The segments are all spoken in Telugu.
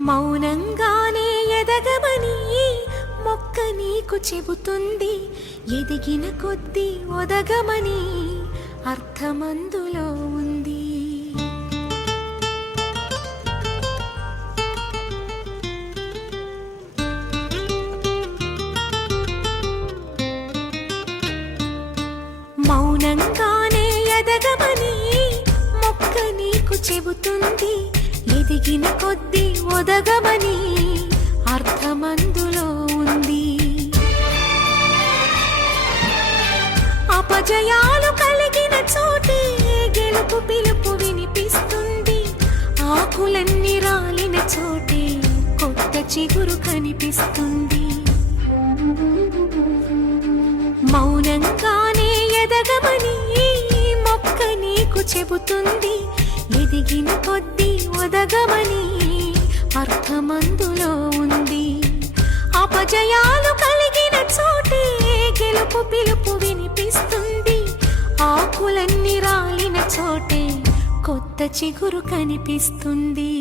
మౌనంగానే ఎదగమని మొక్క నీకు చెబుతుంది. ఎదిగిన కొద్దీ ఒదగమని అర్థమందులో ఉంది. మౌనంగానే ఎదగమని మొక్క నీకు చెబుతుంది. ఎదిగిన కొద్దీ ఒదగమని అర్థమందులో ఉంది. అపజయాలు కలిగిన చోటే గెలుపు పిలుపు వినిపిస్తుంది. ఆకులన్నీ రాలిన చోటే కొత్త చిగురు కనిపిస్తుంది. మౌనంగానే ఎదగమని మొక్క నీకు చెబుతుంది. ఎదిగిన కొద్దీ ఒదగమని అర్థమందులో ఉంది. అపజయాలు కలిగిన చోటే గెలుపు పిలుపు వినిపిస్తుంది. ఆకులన్నీ రాలిన చోటే కొత్త చిగురు కనిపిస్తుంది.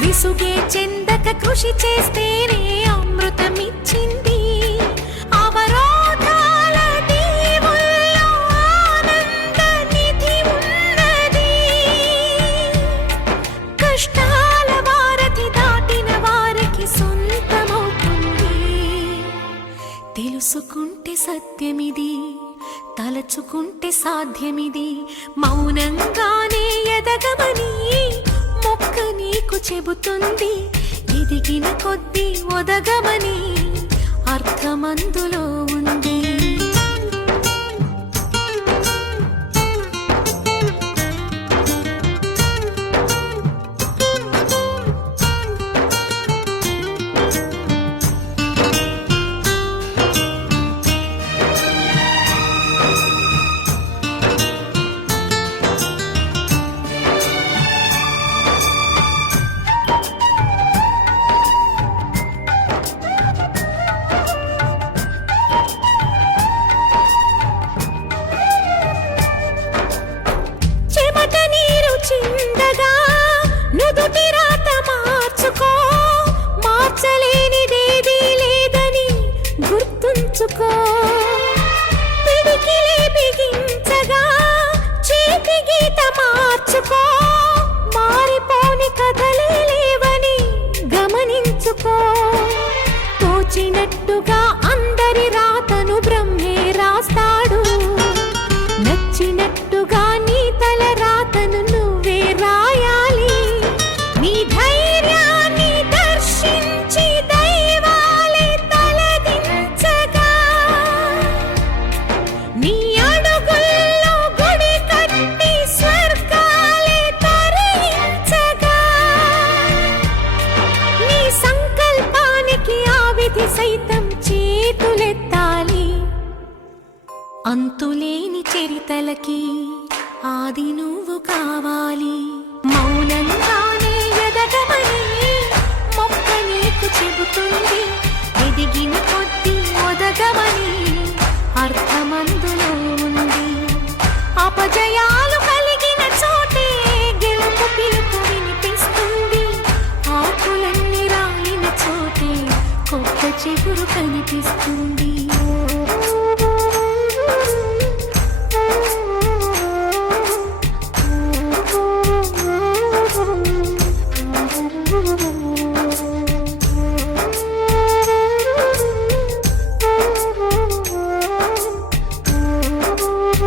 విసుగే చెందక కృషి చేస్తేనే అమృతమిచ్చింది. అవరోధాల దీవుల్లో ఆనంద నిధి ఉన్నది. కష్టాల వారధి దాటిన వారికి సొంతమవుతుంది. తెలుసుకుంటే సత్యమిది, తలచుకుంటే సాధ్యమిది. మౌనంగానే ఎదగమని మొక్క నీకు చెబుతుంది. ఎదిగిన కొద్దీ ఒదగమని అర్థమందులో ఉంది. చిందగా నుదుటి రాత మార్చుకో. మార్చలేనిదేదీ లేదని గుర్తుంచుకో. పిడికిలే బిగించగా చేతి గీత మార్చుకో. మారిపోని కథలే లేవని గమనించుకో. తోచినట్టుగా అందరి రాతను బ్రహ్మే రాస్తాడు. నచ్చినట్టుగా నీ తల రాతను నువ్వే రాయాలి. నీ ధైర్యాన్ని దర్శించి దైవాలే తలదించగా, నీ అడుగుల్లో గుడి కట్టి స్వర్గాలే తరలించగా, నీ సంకల్పానికి ఆ విధి సైతం చేతులెత్తాలి. అంతులేని చరితలకి ఆది నువ్వు కావాలి. మౌనంగానే ఎదగమని మొక్క నీకు చెబుతుంది. ఎదిగిన కొద్దీ ఒదగమని అర్థమందులో ఉంది. అపజయాలు కలిగిన చోటే గెలుపు పిలుపు వినిపిస్తుంది. ఆకులన్నీ రాలిన చోటే కొత్త చిగురు కనిపిస్తుంది.